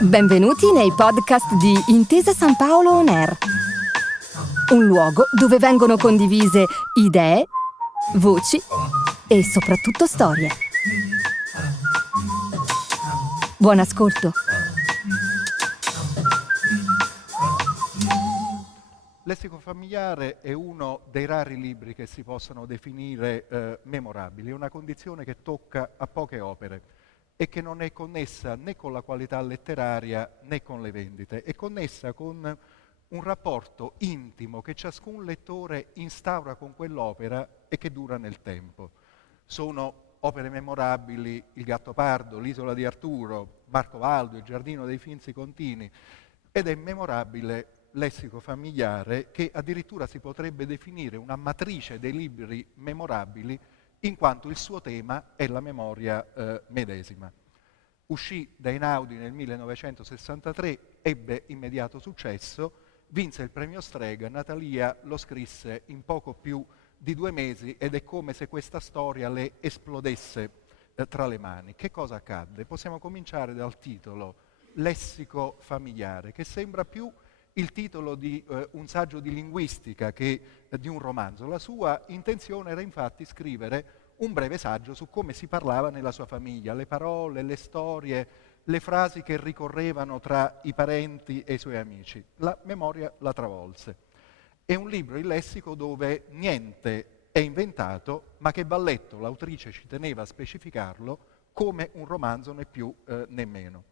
Benvenuti nei podcast di Intesa San Paolo On Air, un luogo dove vengono condivise idee, voci e soprattutto storie. Buon ascolto. Lessico familiare è uno dei rari libri che si possono definire memorabili, è una condizione che tocca a poche opere e che non è connessa né con la qualità letteraria né con le vendite, è connessa con un rapporto intimo che ciascun lettore instaura con quell'opera e che dura nel tempo. Sono opere memorabili Il Gattopardo, L'Isola di Arturo, Marco Valdo, Il Giardino dei Finzi Contini, ed è memorabile Lessico familiare, che addirittura si potrebbe definire una matrice dei libri memorabili, in quanto il suo tema è la memoria medesima. Uscì da Einaudi nel 1963, ebbe immediato successo, vinse il premio Strega, Natalia lo scrisse in poco più di 2 mesi ed è come se questa storia le esplodesse tra le mani. Che cosa accadde? Possiamo cominciare dal titolo, Lessico familiare, che sembra più il titolo di un saggio di linguistica che di un romanzo. La sua intenzione era infatti scrivere un breve saggio su come si parlava nella sua famiglia, le parole, le storie, le frasi che ricorrevano tra i parenti e i suoi amici. La memoria la travolse. È un libro, il lessico, dove niente è inventato, ma che va letto, l'autrice ci teneva a specificarlo, come un romanzo né più né meno.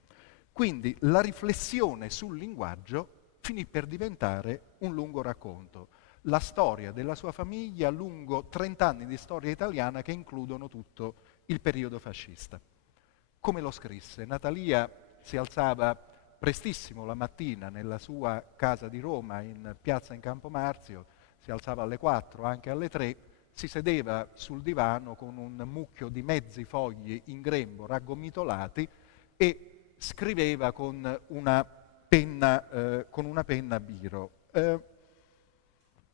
Quindi la riflessione sul linguaggio finì per diventare un lungo racconto. La storia della sua famiglia lungo 30 anni di storia italiana che includono tutto il periodo fascista. Come lo scrisse? Natalia si alzava prestissimo la mattina nella sua casa di Roma, in piazza in Campo Marzio, si alzava alle 4, anche alle 3, si sedeva sul divano con un mucchio di mezzi fogli in grembo raggomitolati e scriveva con una penna biro.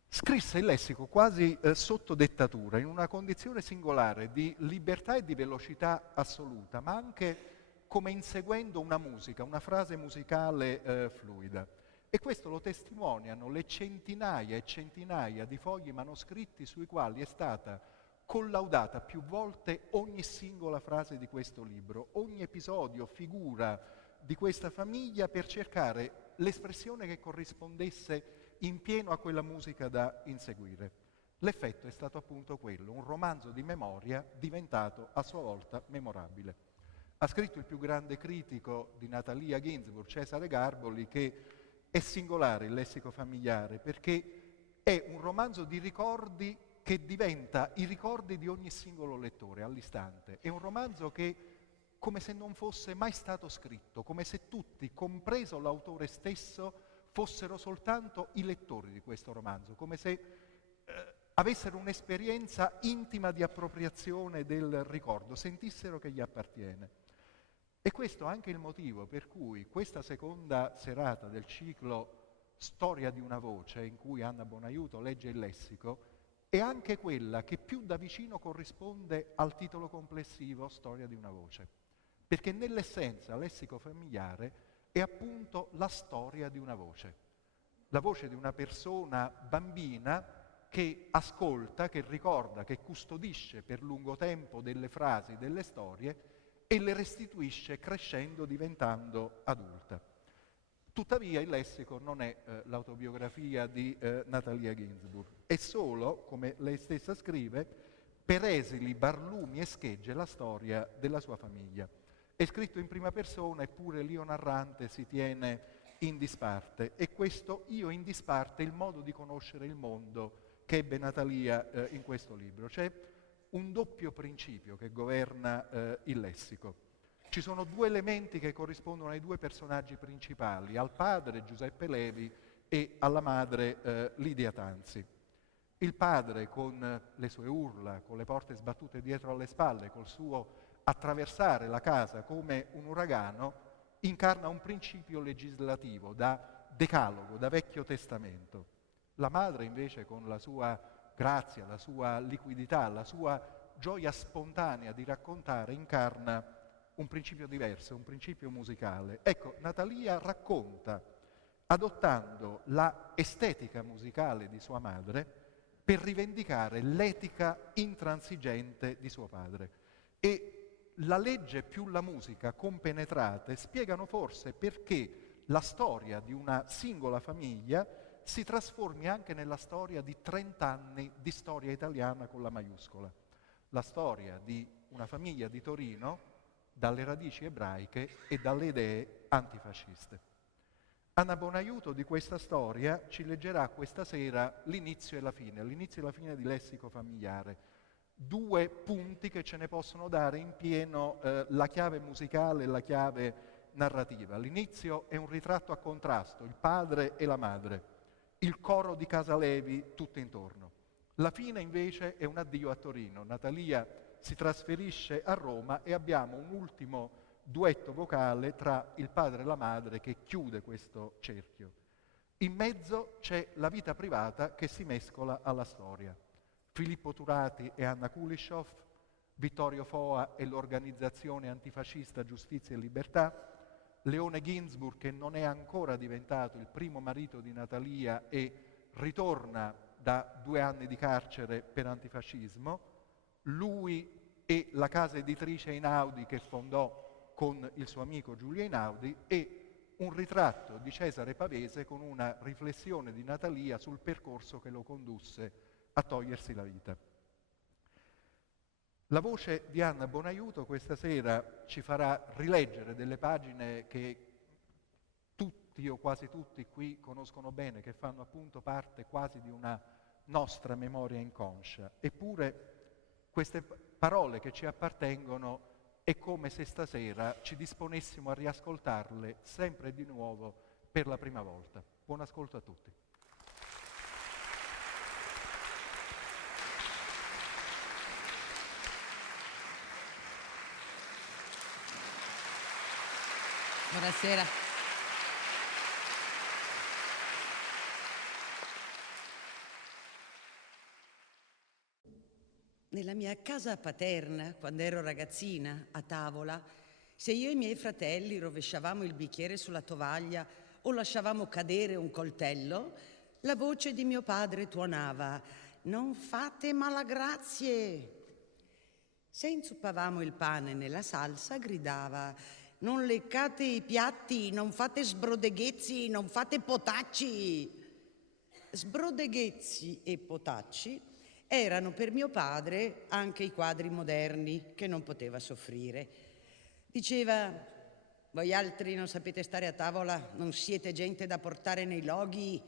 Scrisse il lessico quasi sotto dettatura, in una condizione singolare di libertà e di velocità assoluta, ma anche come inseguendo una musica, una frase musicale fluida. E questo lo testimoniano le centinaia e centinaia di fogli manoscritti sui quali è stata collaudata più volte ogni singola frase di questo libro, ogni episodio, figura di questa famiglia, per cercare l'espressione che corrispondesse in pieno a quella musica da inseguire. L'effetto è stato appunto quello, un romanzo di memoria diventato a sua volta memorabile. Ha scritto il più grande critico di Natalia Ginzburg, Cesare Garboli, che è singolare il lessico familiare perché è un romanzo di ricordi che diventa i ricordi di ogni singolo lettore all'istante. È un romanzo che come se non fosse mai stato scritto, come se tutti, compreso l'autore stesso, fossero soltanto i lettori di questo romanzo, come se avessero un'esperienza intima di appropriazione del ricordo, sentissero che gli appartiene. E questo è anche il motivo per cui questa seconda serata del ciclo Storia di una voce, in cui Anna Bonaiuto legge il lessico, è anche quella che più da vicino corrisponde al titolo complessivo Storia di una voce. Perché nell'essenza lessico familiare è appunto la storia di una voce. La voce di una persona bambina che ascolta, che ricorda, che custodisce per lungo tempo delle frasi, delle storie e le restituisce crescendo, diventando adulta. Tuttavia il lessico non è l'autobiografia di Natalia Ginzburg, è solo, come lei stessa scrive, per esili, barlumi e schegge la storia della sua famiglia. È scritto in prima persona, eppure l'io narrante si tiene in disparte. E questo io in disparte è il modo di conoscere il mondo che ebbe Natalia in questo libro. C'è un doppio principio che governa il lessico. Ci sono 2 elementi che corrispondono ai 2 personaggi principali, al padre Giuseppe Levi e alla madre Lidia Tanzi. Il padre con le sue urla, con le porte sbattute dietro alle spalle, col suo attraversare la casa come un uragano, incarna un principio legislativo da decalogo, da Vecchio Testamento. La madre invece con la sua grazia, la sua liquidità, la sua gioia spontanea di raccontare incarna un principio diverso, un principio musicale. Ecco, Natalia racconta, adottando la estetica musicale di sua madre, per rivendicare l'etica intransigente di suo padre. E la legge più la musica compenetrate spiegano forse perché la storia di una singola famiglia si trasformi anche nella storia di 30 anni di storia italiana con la maiuscola. La storia di una famiglia di Torino dalle radici ebraiche e dalle idee antifasciste. Anna Bonaiuto di questa storia ci leggerà questa sera l'inizio e la fine di Lessico familiare. 2 punti che ce ne possono dare in pieno la chiave musicale e la chiave narrativa. L'inizio è un ritratto a contrasto, il padre e la madre, il coro di Casalevi tutto intorno. La fine invece è un addio a Torino. Natalia si trasferisce a Roma e abbiamo un ultimo duetto vocale tra il padre e la madre che chiude questo cerchio. In mezzo c'è la vita privata che si mescola alla storia. Filippo Turati e Anna Kulishov, Vittorio Foa e l'organizzazione antifascista Giustizia e Libertà, Leone Ginzburg che non è ancora diventato il primo marito di Natalia e ritorna da 2 anni di carcere per antifascismo, lui e la casa editrice Einaudi che fondò con il suo amico Giulio Einaudi e un ritratto di Cesare Pavese con una riflessione di Natalia sul percorso che lo condusse a togliersi la vita. La voce di Anna Bonaiuto questa sera ci farà rileggere delle pagine che tutti o quasi tutti qui conoscono bene, che fanno appunto parte quasi di una nostra memoria inconscia. Eppure queste parole che ci appartengono è come se stasera ci disponessimo a riascoltarle sempre di nuovo per la prima volta. Buon ascolto a tutti. Buonasera. Nella mia casa paterna, quando ero ragazzina, a tavola, se io e i miei fratelli rovesciavamo il bicchiere sulla tovaglia o lasciavamo cadere un coltello, la voce di mio padre tuonava: «Non fate malagrazie!» Se inzuppavamo il pane nella salsa, gridava: «Non leccate i piatti, non fate sbrodeghezzi, non fate potacci!» Sbrodeghezzi e potacci erano per mio padre anche i quadri moderni che non poteva soffrire. Diceva: «Voi altri non sapete stare a tavola, non siete gente da portare nei loghi».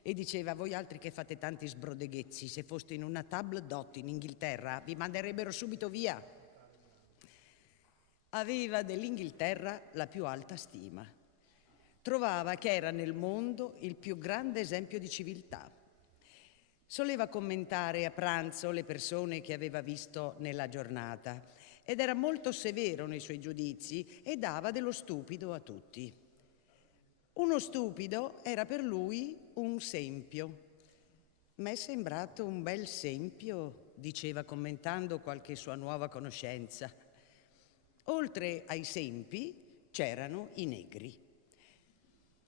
E diceva: «Voi altri che fate tanti sbrodeghezzi, se foste in una table d'hôte in Inghilterra vi manderebbero subito via». Aveva dell'Inghilterra la più alta stima. Trovava che era nel mondo il più grande esempio di civiltà. Soleva commentare a pranzo le persone che aveva visto nella giornata ed era molto severo nei suoi giudizi e dava dello stupido a tutti. Uno stupido era per lui un sempio. «M'è sembrato un bel sempio», diceva commentando qualche sua nuova conoscenza. Oltre ai sempi c'erano i negri.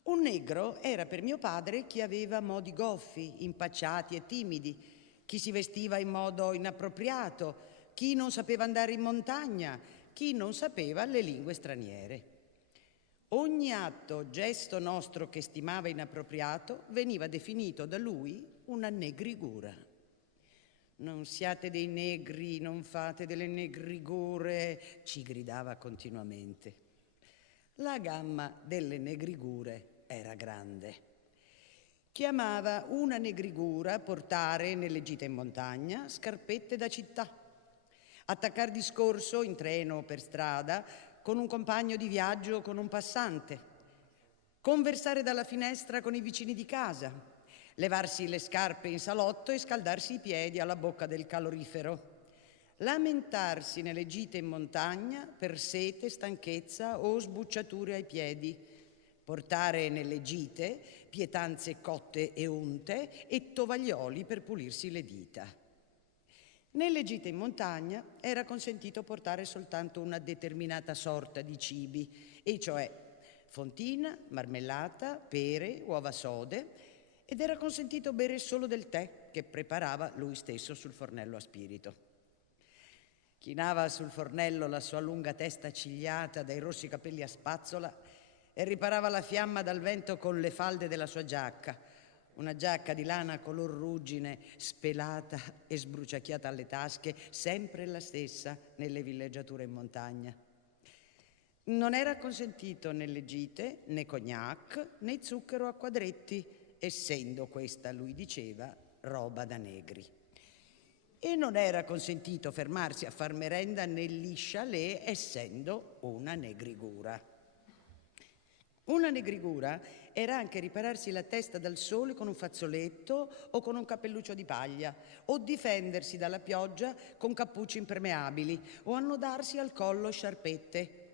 Un negro era per mio padre chi aveva modi goffi, impacciati e timidi, chi si vestiva in modo inappropriato, chi non sapeva andare in montagna, chi non sapeva le lingue straniere. Ogni atto o gesto nostro che stimava inappropriato veniva definito da lui una negrigura. «Non siate dei negri, non fate delle negrigure», ci gridava continuamente. La gamma delle negrigure era grande. Chiamava una negrigura portare nelle gite in montagna scarpette da città, attaccar discorso in treno o per strada con un compagno di viaggio o con un passante, conversare dalla finestra con i vicini di casa, levarsi le scarpe in salotto e scaldarsi i piedi alla bocca del calorifero, lamentarsi nelle gite in montagna per sete, stanchezza o sbucciature ai piedi, portare nelle gite pietanze cotte e unte e tovaglioli per pulirsi le dita. Nelle gite in montagna era consentito portare soltanto una determinata sorta di cibi, e cioè fontina, marmellata, pere, uova sode, ed era consentito bere solo del tè che preparava lui stesso sul fornello a spirito. Chinava sul fornello la sua lunga testa cigliata dai rossi capelli a spazzola e riparava la fiamma dal vento con le falde della sua giacca, una giacca di lana color ruggine, spelata e sbruciacchiata alle tasche, sempre la stessa nelle villeggiature in montagna. Non era consentito nelle gite né cognac né zucchero a quadretti, essendo questa, lui diceva, roba da negri. E non era consentito fermarsi a far merenda negli chalet, essendo una negrigura. Una negrigura era anche ripararsi la testa dal sole con un fazzoletto o con un cappelluccio di paglia, o difendersi dalla pioggia con cappucci impermeabili, o annodarsi al collo sciarpette.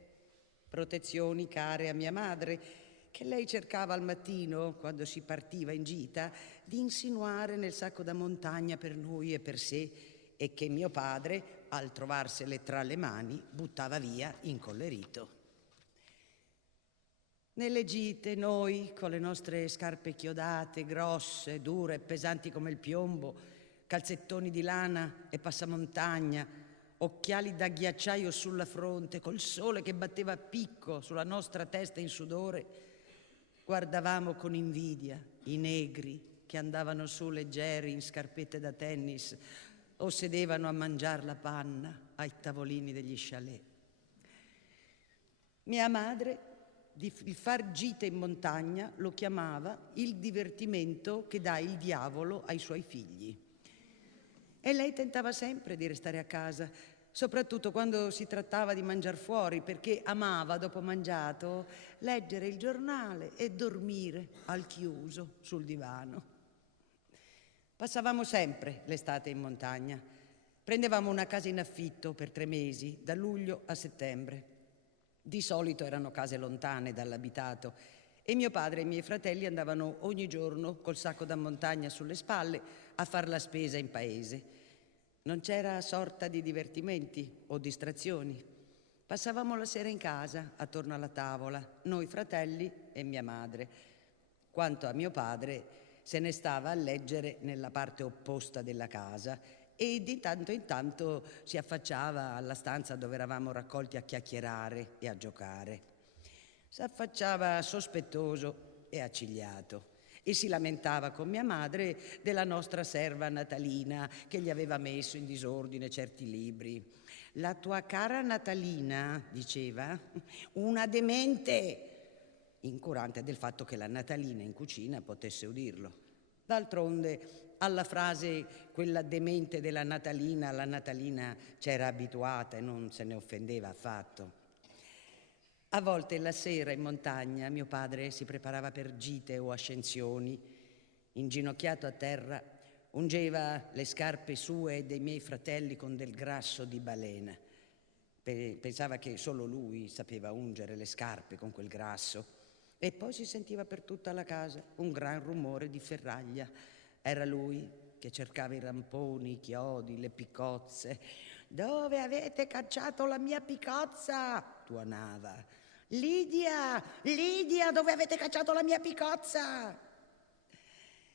Protezioni care a mia madre, che lei cercava al mattino, quando si partiva in gita, di insinuare nel sacco da montagna per noi e per sé, e che mio padre, al trovarsele tra le mani, buttava via incollerito. Nelle gite noi, con le nostre scarpe chiodate, grosse, dure e pesanti come il piombo, calzettoni di lana e passamontagna, occhiali da ghiacciaio sulla fronte, col sole che batteva a picco sulla nostra testa in sudore, guardavamo con invidia i negri che andavano su leggeri in scarpette da tennis o sedevano a mangiare la panna ai tavolini degli chalet. Mia madre, il far gite in montagna, lo chiamava il divertimento che dà il diavolo ai suoi figli. E lei tentava sempre di restare a casa, soprattutto quando si trattava di mangiare fuori, perché amava, dopo mangiato, leggere il giornale e dormire al chiuso sul divano. Passavamo sempre l'estate in montagna. Prendevamo una casa in affitto per 3 mesi, da luglio a settembre. Di solito erano case lontane dall'abitato e mio padre e i miei fratelli andavano ogni giorno col sacco da montagna sulle spalle a far la spesa in paese. Non c'era sorta di divertimenti o distrazioni. Passavamo la sera in casa, attorno alla tavola, noi fratelli e mia madre. Quanto a mio padre, se ne stava a leggere nella parte opposta della casa e di tanto in tanto si affacciava alla stanza dove eravamo raccolti a chiacchierare e a giocare. Si affacciava sospettoso e accigliato e si lamentava con mia madre della nostra serva Natalina che gli aveva messo in disordine certi libri. La tua cara Natalina, diceva, una demente, incurante del fatto che la Natalina in cucina potesse udirlo. D'altronde, alla frase quella demente della Natalina, la Natalina c'era abituata e non se ne offendeva affatto. A volte la sera in montagna mio padre si preparava per gite o ascensioni. Inginocchiato a terra, ungeva le scarpe sue e dei miei fratelli con del grasso di balena. Pensava che solo lui sapeva ungere le scarpe con quel grasso. E poi si sentiva per tutta la casa un gran rumore di ferraglia. Era lui che cercava i ramponi, i chiodi, le piccozze. «Dove avete cacciato la mia picozza?» tuonava. «Lidia, Lidia, dove avete cacciato la mia picozza?»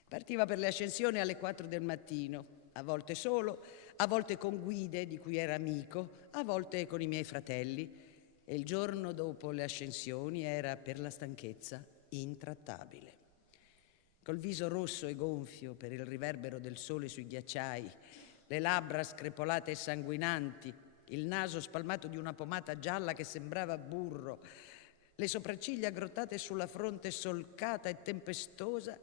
Partiva per le ascensioni alle 4 del mattino, a volte solo, a volte con Guide, di cui era amico, a volte con i miei fratelli. E il giorno dopo le ascensioni era, per la stanchezza, intrattabile. Col viso rosso e gonfio per il riverbero del sole sui ghiacciai, le labbra screpolate e sanguinanti, il naso spalmato di una pomata gialla che sembrava burro, le sopracciglia aggrottate sulla fronte solcata e tempestosa,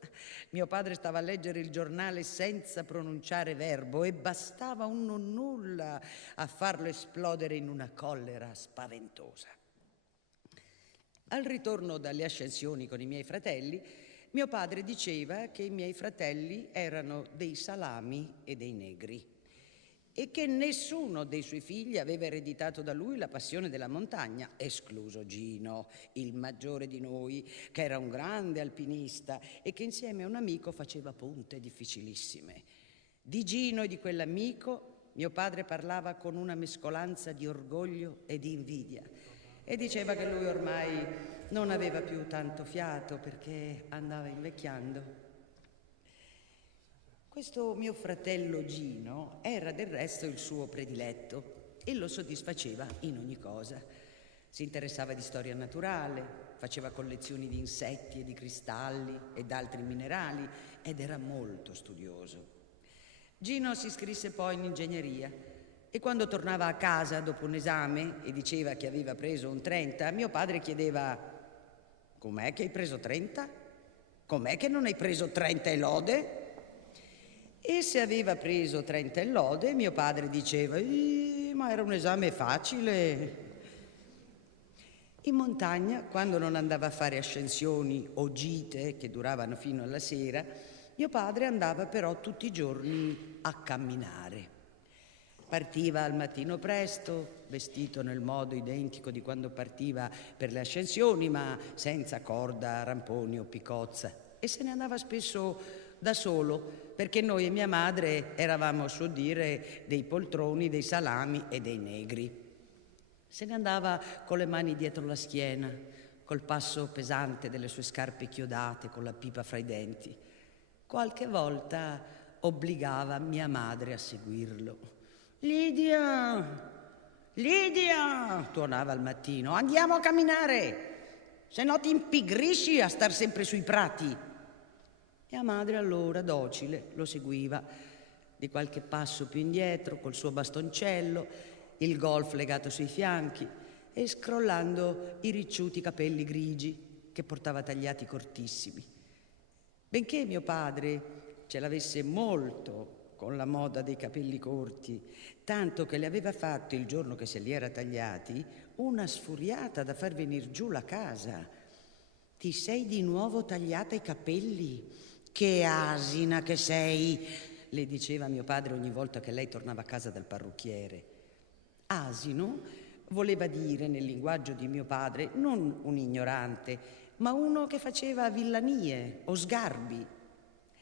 mio padre stava a leggere il giornale senza pronunciare verbo e bastava un nonnulla a farlo esplodere in una collera spaventosa. Al ritorno dalle ascensioni con i miei fratelli, mio padre diceva che i miei fratelli erano dei salami e dei negri e che nessuno dei suoi figli aveva ereditato da lui la passione della montagna, escluso Gino, il maggiore di noi, che era un grande alpinista e che insieme a un amico faceva punte difficilissime. Di Gino e di quell'amico Mio padre parlava con una mescolanza di orgoglio e di invidia e diceva che lui ormai non aveva più tanto fiato perché andava invecchiando. Questo mio fratello Gino era del resto il suo prediletto e lo soddisfaceva in ogni cosa. Si interessava di storia naturale, faceva collezioni di insetti e di cristalli e d'altri minerali ed era molto studioso. Gino si iscrisse poi in ingegneria e quando tornava a casa dopo un esame e diceva che aveva preso un 30, mio padre chiedeva: com'è che hai preso 30? Com'è che non hai preso 30 e lode? E se aveva preso 30 e lode, mio padre diceva: ma era un esame facile. In montagna, quando non andava a fare ascensioni o gite che duravano fino alla sera, mio padre andava però tutti i giorni a camminare. Partiva al mattino presto, vestito nel modo identico di quando partiva per le ascensioni, ma senza corda, ramponi o picozza, e se ne andava spesso da solo, perché noi e mia madre eravamo, a suo dire, dei poltroni, dei salami e dei negri. Se ne andava con le mani dietro la schiena, col passo pesante delle sue scarpe chiodate, con la pipa fra i denti. Qualche volta obbligava mia madre a seguirlo. Lidia, Lidia, tuonava al mattino, andiamo a camminare, se no ti impigrisci a star sempre sui prati. Mia madre allora, docile, lo seguiva, di qualche passo più indietro, col suo bastoncello, il golf legato sui fianchi e scrollando i ricciuti capelli grigi che portava tagliati cortissimi. Benché mio padre ce l'avesse molto con la moda dei capelli corti, tanto che le aveva fatto, il giorno che se li era tagliati, una sfuriata da far venir giù la casa. Ti sei di nuovo tagliata i capelli? Che asina che sei, le diceva mio padre ogni volta che lei tornava a casa dal parrucchiere. Asino voleva dire, nel linguaggio di mio padre, non un ignorante, ma uno che faceva villanie o sgarbi.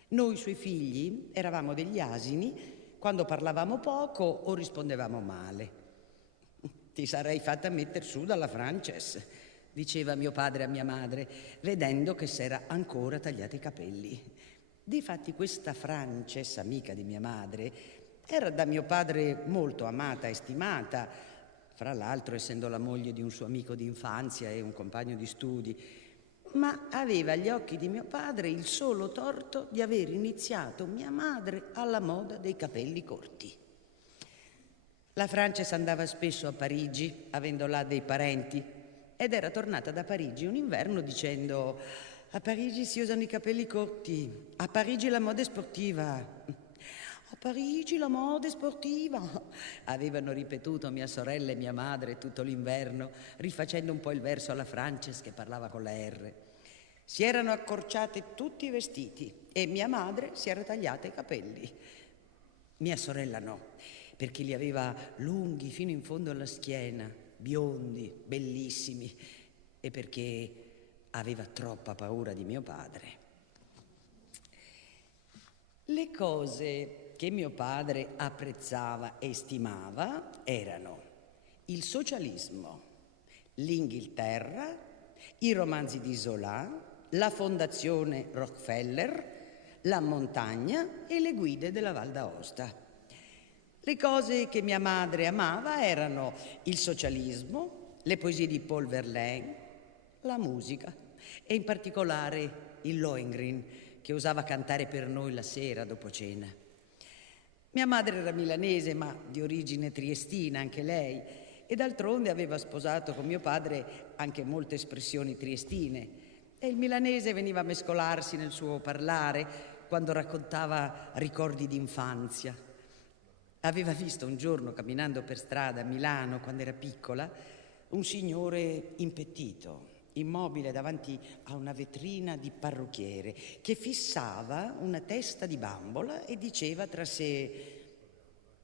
Noi suoi figli eravamo degli asini quando parlavamo poco o rispondevamo male. Ti sarei fatta metter su dalla Frances, diceva mio padre a mia madre, vedendo che s'era ancora tagliati i capelli. Difatti questa Frances, amica di mia madre, era da mio padre molto amata e stimata, fra l'altro essendo la moglie di un suo amico d'infanzia e un compagno di studi, ma aveva agli occhi di mio padre il solo torto di aver iniziato mia madre alla moda dei capelli corti. La Frances andava spesso a Parigi, avendo là dei parenti, ed era tornata da Parigi un inverno dicendo: a Parigi si usano i capelli corti, a Parigi la moda è sportiva. A Parigi la moda è sportiva, avevano ripetuto mia sorella e mia madre tutto l'inverno, rifacendo un po' il verso alla Frances che parlava con la R. Si erano accorciate tutti i vestiti e mia madre si era tagliata i capelli. Mia sorella no, perché li aveva lunghi fino in fondo alla schiena, biondi, bellissimi, e perché aveva troppa paura di mio padre. Le cose che mio padre apprezzava e stimava erano il socialismo, l'Inghilterra, i romanzi di Zola, la fondazione Rockefeller, la montagna e le guide della Val d'Aosta. Le cose che mia madre amava erano il socialismo, le poesie di Paul Verlaine, la musica e in particolare il Lohengrin, che usava cantare per noi la sera dopo cena. Mia madre era milanese, ma di origine triestina anche lei, e d'altronde aveva sposato con mio padre anche molte espressioni triestine, e il milanese veniva a mescolarsi nel suo parlare quando raccontava ricordi d'infanzia. Aveva visto un giorno, camminando per strada a Milano quando era piccola, un signore impettito, immobile davanti a una vetrina di parrucchiere, che fissava una testa di bambola e diceva tra sé: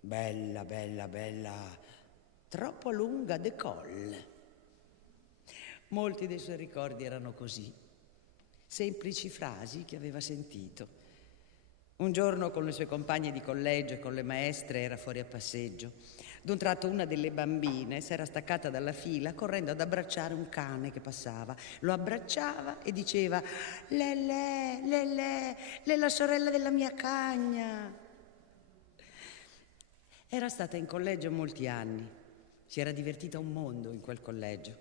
bella, bella, bella, troppo lunga de colle. Molti dei suoi ricordi erano così, semplici frasi che aveva sentito. Un giorno con le sue compagne di collegio e con le maestre era fuori a passeggio. D'un tratto una delle bambine si era staccata dalla fila correndo ad abbracciare un cane che passava. Lo abbracciava e diceva: Lelè, Lelè, l'è la sorella della mia cagna. Era stata in collegio molti anni. Si era divertita un mondo in quel collegio.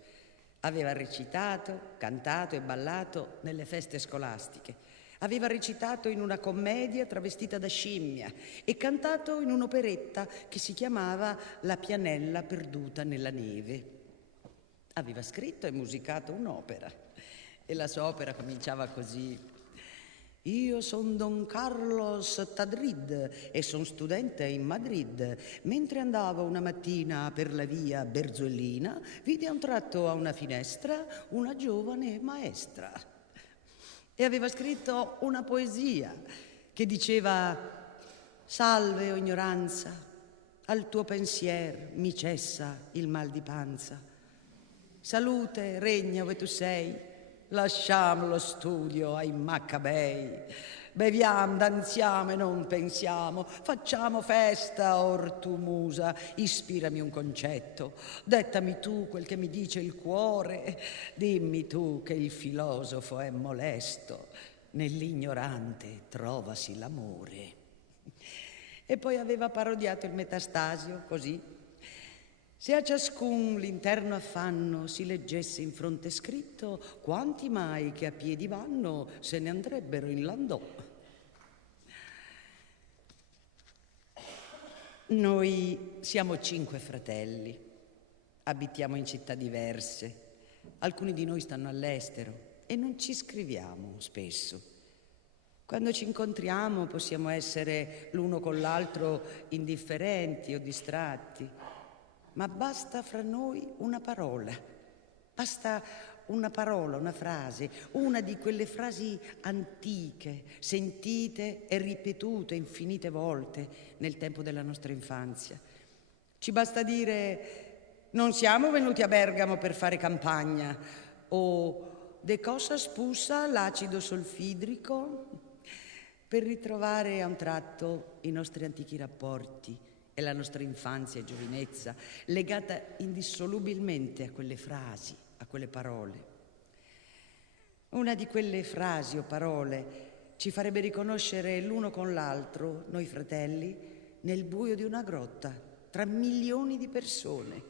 Aveva recitato, cantato e ballato nelle feste scolastiche. Aveva recitato in una commedia travestita da scimmia e cantato in un'operetta che si chiamava La pianella perduta nella neve. Aveva scritto e musicato un'opera e la sua opera cominciava così: Io son Don Carlos Tadrid e son studente in Madrid. Mentre andavo una mattina per la via Berzoellina, vidi a un tratto a una finestra una giovane maestra. E aveva scritto una poesia che diceva: Salve, o ignoranza, al tuo pensier mi cessa il mal di panza. Salute regna ove tu sei, lasciamo lo studio ai maccabei. Beviamo, danziamo e non pensiamo, facciamo festa, or tu musa, ispirami un concetto, dettami tu quel che mi dice il cuore, dimmi tu che il filosofo è molesto, nell'ignorante trovasi l'amore. E poi aveva parodiato il Metastasio così: se a ciascun l'interno affanno si leggesse in fronte scritto, quanti mai che a piedi vanno se ne andrebbero in landò. Noi siamo 5 fratelli, abitiamo in città diverse, alcuni di noi stanno all'estero e non ci scriviamo spesso. Quando ci incontriamo possiamo essere l'uno con l'altro indifferenti o distratti, ma basta fra noi una parola, una frase, una di quelle frasi antiche, sentite e ripetute infinite volte nel tempo della nostra infanzia. Ci basta dire: non siamo venuti a Bergamo per fare campagna, o de cosa spusa l'acido solfidrico, per ritrovare a un tratto i nostri antichi rapporti e la nostra infanzia e giovinezza, legata indissolubilmente a quelle frasi, a quelle parole. Una di quelle frasi o parole ci farebbe riconoscere l'uno con l'altro, noi fratelli, nel buio di una grotta, tra milioni di persone.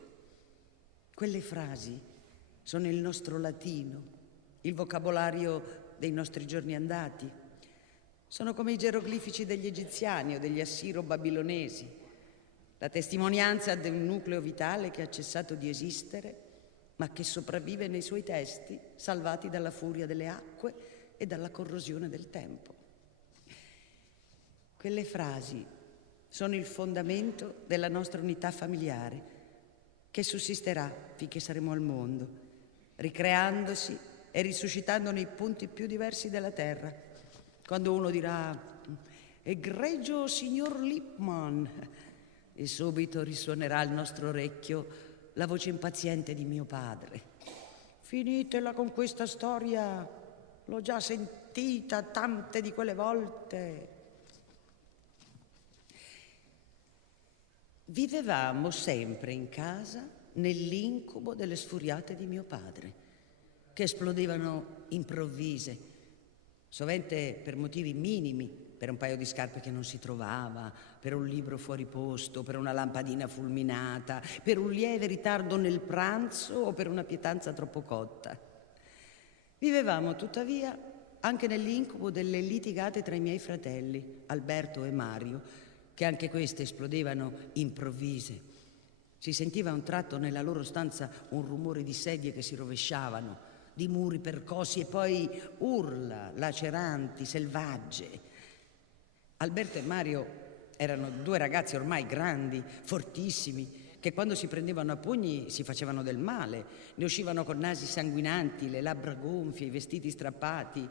Quelle frasi sono il nostro latino, il vocabolario dei nostri giorni andati. Sono come i geroglifici degli egiziani o degli assiro-babilonesi, la testimonianza di un nucleo vitale che ha cessato di esistere, ma che sopravvive nei suoi testi, salvati dalla furia delle acque e dalla corrosione del tempo. Quelle frasi sono il fondamento della nostra unità familiare, che sussisterà finché saremo al mondo, ricreandosi e risuscitando nei punti più diversi della terra. Quando uno dirà: egregio signor Lippmann, e subito risuonerà al nostro orecchio la voce impaziente di mio padre: finitela con questa storia, l'ho già sentita tante di quelle volte. Vivevamo sempre in casa nell'incubo delle sfuriate di mio padre, che esplodevano improvvise, sovente per motivi minimi, per un paio di scarpe che non si trovava, per un libro fuori posto, per una lampadina fulminata, per un lieve ritardo nel pranzo o per una pietanza troppo cotta. Vivevamo tuttavia anche nell'incubo delle litigate tra i miei fratelli, Alberto e Mario, che anche queste esplodevano improvvise. Si sentiva a un tratto nella loro stanza un rumore di sedie che si rovesciavano, di muri percossi e poi urla laceranti, selvagge. Alberto e Mario erano 2 ragazzi ormai grandi, fortissimi, che quando si prendevano a pugni si facevano del male, ne uscivano con nasi sanguinanti, le labbra gonfie, i vestiti strappati.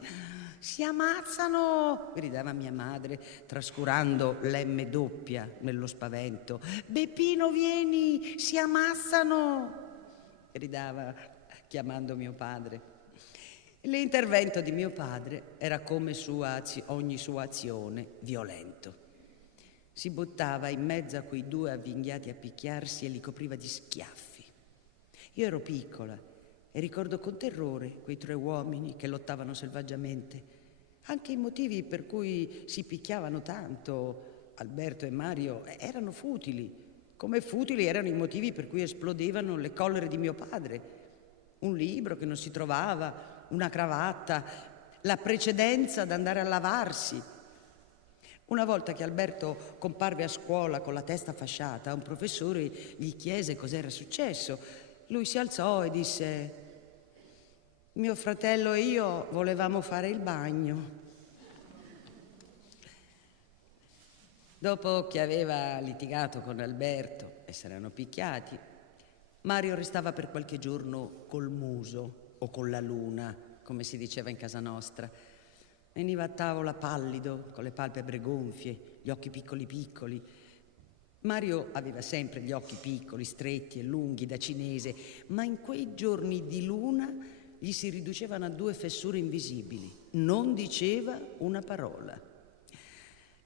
«Si ammazzano!» gridava mia madre, trascurando l'M doppia nello spavento. «Beppino, vieni! Si ammazzano!» gridava chiamando mio padre. L'intervento di mio padre era come ogni sua azione, violento. Si buttava in mezzo a quei due avvinghiati a picchiarsi e li copriva di schiaffi. Io ero piccola e ricordo con terrore quei 3 uomini che lottavano selvaggiamente. Anche i motivi per cui si picchiavano tanto, Alberto e Mario, erano futili. Come futili erano i motivi per cui esplodevano le collere di mio padre. Un libro che non si trovava, una cravatta, la precedenza ad andare a lavarsi. Una volta che Alberto comparve a scuola con la testa fasciata, un professore gli chiese cos'era successo. Lui si alzò e disse: mio fratello e io volevamo fare il bagno. Dopo che aveva litigato con Alberto e s'erano picchiati, Mario restava per qualche giorno col muso o con la luna, come si diceva in casa nostra. Veniva a tavola pallido, con le palpebre gonfie, gli occhi piccoli piccoli. Mario aveva sempre gli occhi piccoli, stretti e lunghi da cinese, ma in quei giorni di luna gli si riducevano a 2 fessure invisibili. Non diceva una parola.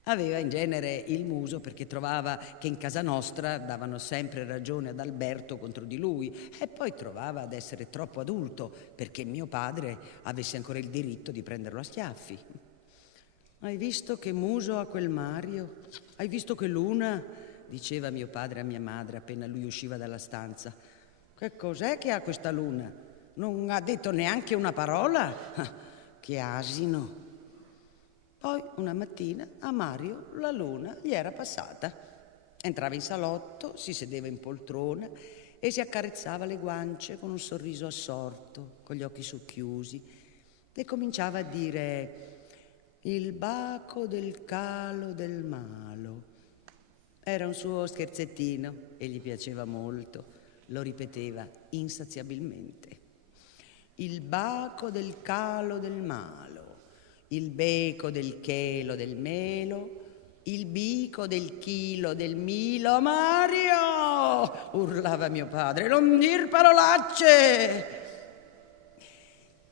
Aveva in genere il muso perché trovava che in casa nostra davano sempre ragione ad Alberto contro di lui, e poi trovava ad essere troppo adulto perché mio padre avesse ancora il diritto di prenderlo a schiaffi. Hai visto che muso ha quel Mario? Hai visto che luna? Diceva mio padre a mia madre appena lui usciva dalla stanza. Che cos'è che ha questa luna? Non ha detto neanche una parola? Ah, che asino! Poi una mattina a Mario la luna gli era passata. Entrava in salotto, si sedeva in poltrona e si accarezzava le guance con un sorriso assorto, con gli occhi socchiusi, e cominciava a dire: il baco del calo del malo. Era un suo scherzettino e gli piaceva molto. Lo ripeteva insaziabilmente. Il baco del calo del malo. Il beco del chelo del melo, il bico del chilo del milo. Mario! Urlava mio padre, non dir parolacce!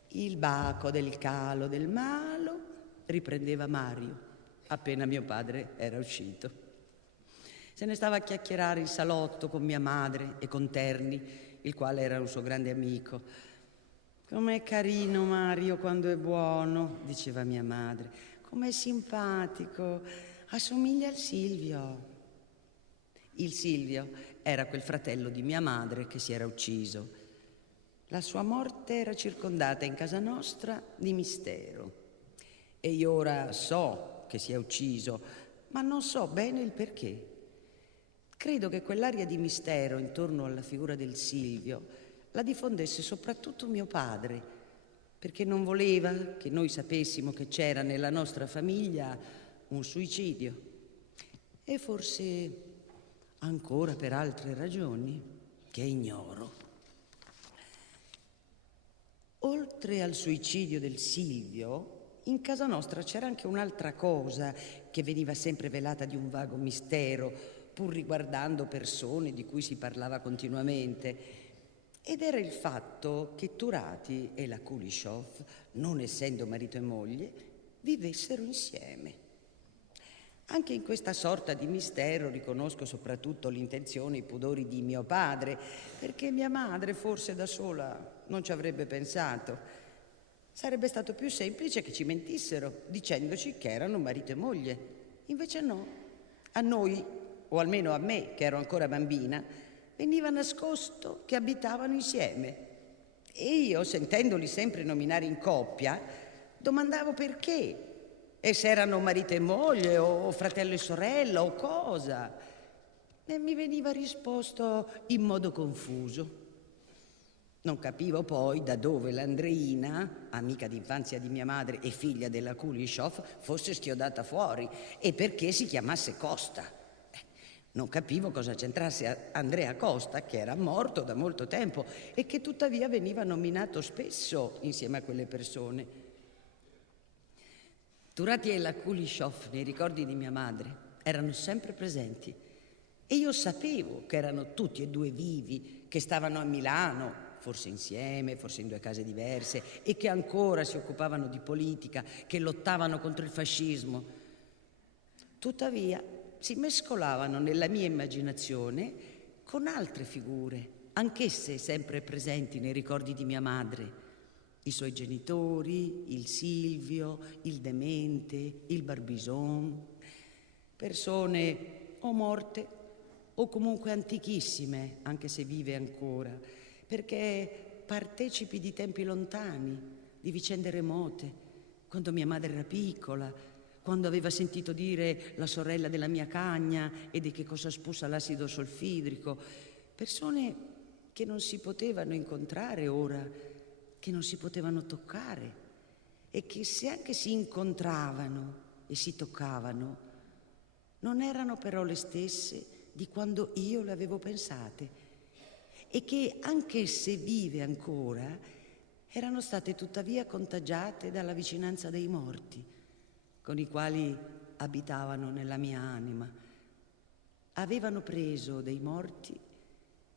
Il baco del calo del malo, riprendeva Mario, appena mio padre era uscito. Se ne stava a chiacchierare in salotto con mia madre e con Terni, il quale era un suo grande amico. Com'è carino Mario quando è buono, diceva mia madre. Com'è simpatico, assomiglia al Silvio. Il Silvio era quel fratello di mia madre che si era ucciso. La sua morte era circondata in casa nostra di mistero. E io ora so che si è ucciso, ma non so bene il perché. Credo che quell'aria di mistero intorno alla figura del Silvio la diffondesse soprattutto mio padre, perché non voleva che noi sapessimo che c'era nella nostra famiglia un suicidio. E forse ancora per altre ragioni che ignoro. Oltre al suicidio del Silvio, in casa nostra c'era anche un'altra cosa che veniva sempre velata di un vago mistero, pur riguardando persone di cui si parlava continuamente. Ed era il fatto che Turati e la Kulishov, non essendo marito e moglie, vivessero insieme. Anche in questa sorta di mistero riconosco soprattutto l'intenzione e i pudori di mio padre, perché mia madre forse da sola non ci avrebbe pensato. Sarebbe stato più semplice che ci mentissero, dicendoci che erano marito e moglie. Invece no. A noi, o almeno a me, che ero ancora bambina, veniva nascosto che abitavano insieme. E io, sentendoli sempre nominare in coppia, domandavo perché, e se erano marito e moglie, o fratello e sorella, o cosa. E mi veniva risposto in modo confuso. Non capivo poi da dove l'Andreina, amica d'infanzia di mia madre e figlia della Kulishov, fosse schiodata fuori, e perché si chiamasse Costa. Non capivo cosa c'entrasse Andrea Costa, che era morto da molto tempo e che tuttavia veniva nominato spesso insieme a quelle persone. Turati e la Kulishov, nei ricordi di mia madre, erano sempre presenti. E io sapevo che erano tutti e 2 vivi, che stavano a Milano, forse insieme, forse in due case diverse, e che ancora si occupavano di politica, che lottavano contro il fascismo. Tuttavia si mescolavano nella mia immaginazione con altre figure, anch'esse sempre presenti nei ricordi di mia madre. I suoi genitori, il Silvio, il demente, il Barbison, persone o morte o comunque antichissime, anche se vive ancora, perché partecipi di tempi lontani, di vicende remote, quando mia madre era piccola, quando aveva sentito dire la sorella della mia cagna e di che cosa spussa l'acido solfidrico, persone che non si potevano incontrare ora, che non si potevano toccare e che se anche si incontravano e si toccavano, non erano però le stesse di quando io le avevo pensate e che anche se vive ancora, erano state tuttavia contagiate dalla vicinanza dei morti, con i quali abitavano nella mia anima. Avevano preso dei morti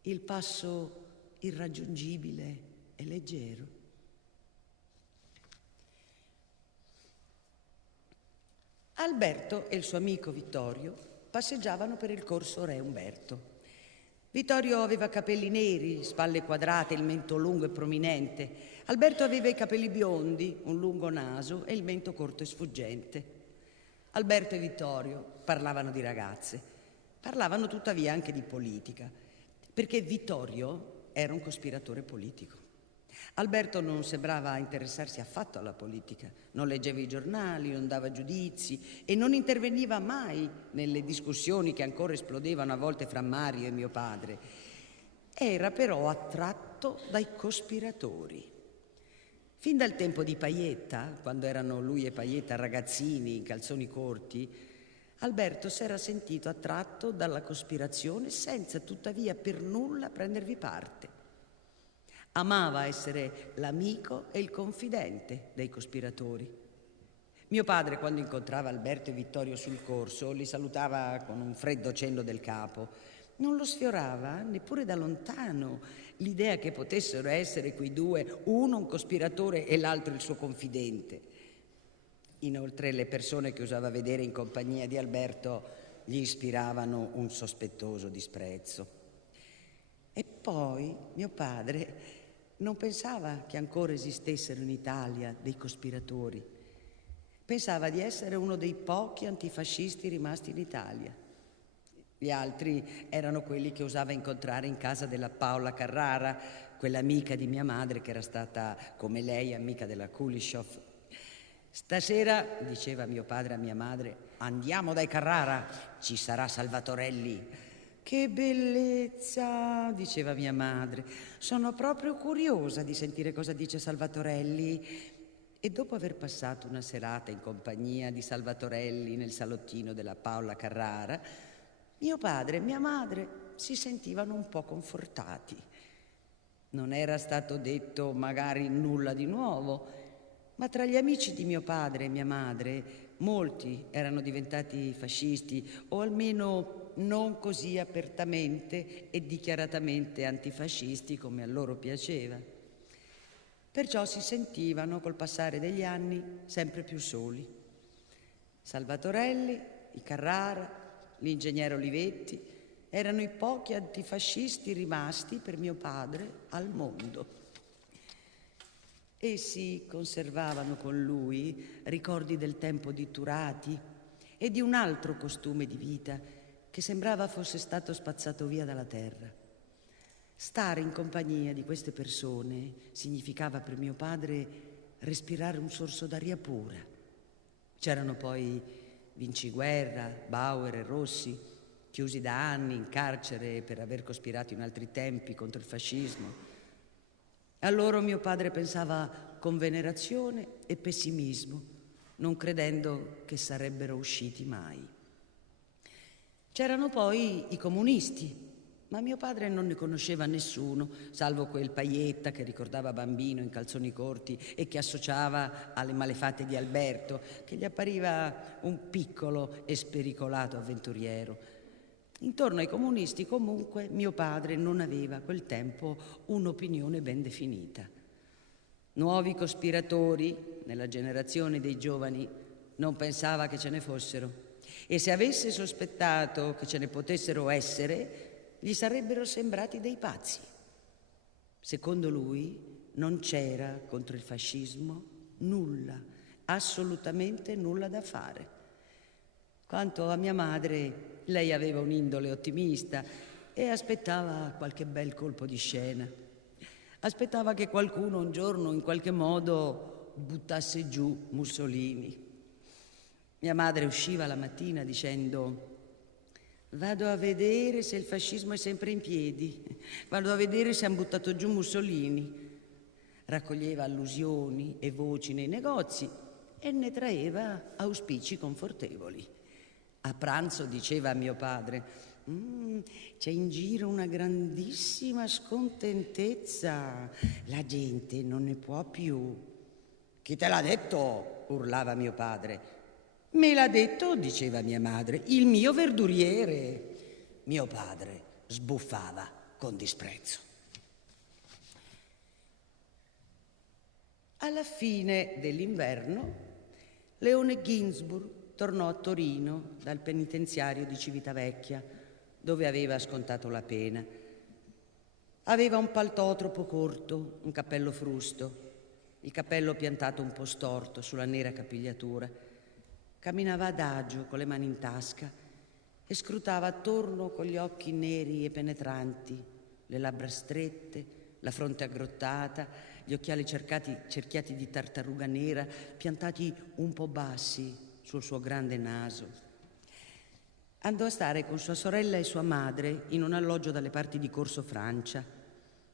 il passo irraggiungibile e leggero. Alberto e il suo amico Vittorio passeggiavano per il corso Re Umberto. Vittorio aveva capelli neri, spalle quadrate, il mento lungo e prominente. Alberto aveva i capelli biondi, un lungo naso e il mento corto e sfuggente. Alberto e Vittorio parlavano di ragazze, parlavano tuttavia anche di politica, perché Vittorio era un cospiratore politico. Alberto non sembrava interessarsi affatto alla politica, non leggeva i giornali, non dava giudizi e non interveniva mai nelle discussioni che ancora esplodevano a volte fra Mario e mio padre. Era però attratto dai cospiratori. Fin dal tempo di Paietta, quando erano lui e Paietta ragazzini in calzoni corti, Alberto s'era sentito attratto dalla cospirazione senza tuttavia per nulla prendervi parte. Amava essere l'amico e il confidente dei cospiratori. Mio padre, quando incontrava Alberto e Vittorio sul corso, li salutava con un freddo cenno del capo. Non lo sfiorava neppure da lontano l'idea che potessero essere quei due, uno un cospiratore e l'altro il suo confidente. Inoltre le persone che usava vedere in compagnia di Alberto gli ispiravano un sospettoso disprezzo. E poi mio padre non pensava che ancora esistessero in Italia dei cospiratori. Pensava di essere uno dei pochi antifascisti rimasti in Italia. Gli altri erano quelli che usava incontrare in casa della Paola Carrara, quell'amica di mia madre che era stata, come lei, amica della Kuleshov. Stasera, diceva mio padre a mia madre, andiamo dai Carrara, ci sarà Salvatorelli. Che bellezza, diceva mia madre. Sono proprio curiosa di sentire cosa dice Salvatorelli. E dopo aver passato una serata in compagnia di Salvatorelli nel salottino della Paola Carrara, mio padre e mia madre si sentivano un po' confortati. Non era stato detto magari nulla di nuovo, ma tra gli amici di mio padre e mia madre molti erano diventati fascisti, o almeno non così apertamente e dichiaratamente antifascisti come a loro piaceva. Perciò si sentivano col passare degli anni sempre più soli. Salvatorelli, i Carrara, l'ingegnere Olivetti erano i pochi antifascisti rimasti per mio padre al mondo. Essi conservavano con lui ricordi del tempo di Turati e di un altro costume di vita che sembrava fosse stato spazzato via dalla terra. Stare in compagnia di queste persone significava per mio padre respirare un sorso d'aria pura. C'erano poi Vinciguerra, Bauer e Rossi, chiusi da anni in carcere per aver cospirato in altri tempi contro il fascismo. A loro mio padre pensava con venerazione e pessimismo, non credendo che sarebbero usciti mai. C'erano poi i comunisti, ma mio padre non ne conosceva nessuno, salvo quel Paietta che ricordava bambino in calzoni corti e che associava alle malefatte di Alberto, che gli appariva un piccolo e spericolato avventuriero. Intorno ai comunisti, comunque, mio padre non aveva a quel tempo un'opinione ben definita. Nuovi cospiratori nella generazione dei giovani non pensava che ce ne fossero, e se avesse sospettato che ce ne potessero essere, gli sarebbero sembrati dei pazzi. Secondo lui non c'era contro il fascismo nulla, assolutamente nulla da fare. Quanto a mia madre, lei aveva un'indole ottimista e aspettava qualche bel colpo di scena. Aspettava che qualcuno un giorno, in qualche modo, buttasse giù Mussolini. Mia madre usciva la mattina dicendo: vado a vedere se il fascismo è sempre in piedi, vado a vedere se hanno buttato giù Mussolini. Raccoglieva allusioni e voci nei negozi e ne traeva auspici confortevoli. A pranzo diceva a mio padre: c'è in giro una grandissima scontentezza, la gente non ne può più. Chi te l'ha detto? Urlava mio padre. Me l'ha detto, diceva mia madre, il mio verduriere. Mio padre sbuffava con disprezzo. Alla fine dell'inverno, Leone Ginsburg tornò a Torino dal penitenziario di Civitavecchia, dove aveva scontato la pena. Aveva un paltò troppo corto, un cappello frusto, il cappello piantato un po' storto sulla nera capigliatura. Camminava adagio con le mani in tasca e scrutava attorno con gli occhi neri e penetranti, le labbra strette, la fronte aggrottata, gli occhiali cerchiati di tartaruga nera, piantati un po' bassi sul suo grande naso. Andò a stare con sua sorella e sua madre in un alloggio dalle parti di Corso Francia.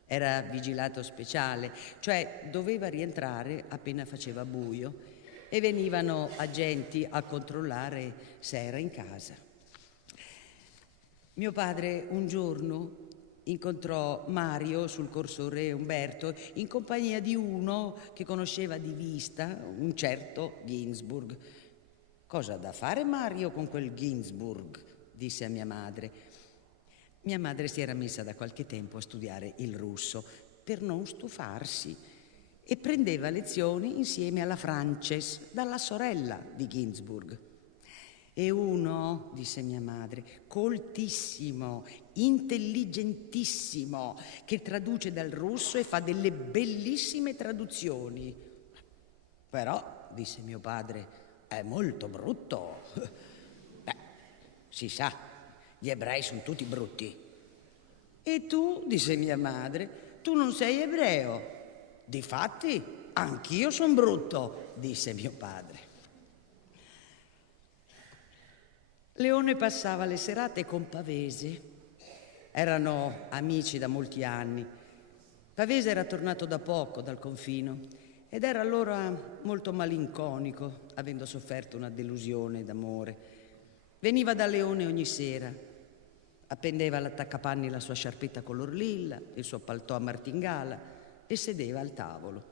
Era vigilato speciale, cioè doveva rientrare appena faceva buio, e venivano agenti a controllare se era in casa. Mio padre un giorno incontrò Mario sul corso Re Umberto in compagnia di uno che conosceva di vista, un certo Ginsburg. Cosa ha da fare Mario con quel Ginsburg? Disse a mia madre. Mia madre si era messa da qualche tempo a studiare il russo per non stufarsi e prendeva lezioni insieme alla Frances, dalla sorella di Ginsburg. E uno, disse mia madre, coltissimo, intelligentissimo, che traduce dal russo e fa delle bellissime traduzioni. Però, disse mio padre, è molto brutto. Beh, si sa, gli ebrei sono tutti brutti. E tu, disse mia madre, tu non sei ebreo. Difatti, anch'io son brutto, disse mio padre. Leone passava le serate con Pavese. Erano amici da molti anni. Pavese era tornato da poco dal confino ed era allora molto malinconico, avendo sofferto una delusione d'amore. Veniva da Leone ogni sera. Appendeva all'attaccapanni la sua sciarpetta color lilla, il suo paltò a martingala e sedeva al tavolo.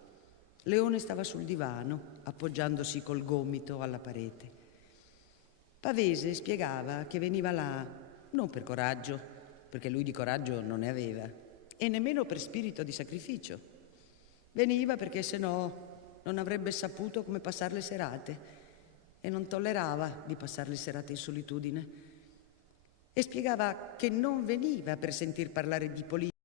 Leone stava sul divano, appoggiandosi col gomito alla parete. Pavese spiegava che veniva là non per coraggio, perché lui di coraggio non ne aveva, e nemmeno per spirito di sacrificio. Veniva perché se no non avrebbe saputo come passare le serate e non tollerava di passare le serate in solitudine. E spiegava che non veniva per sentir parlare di politica,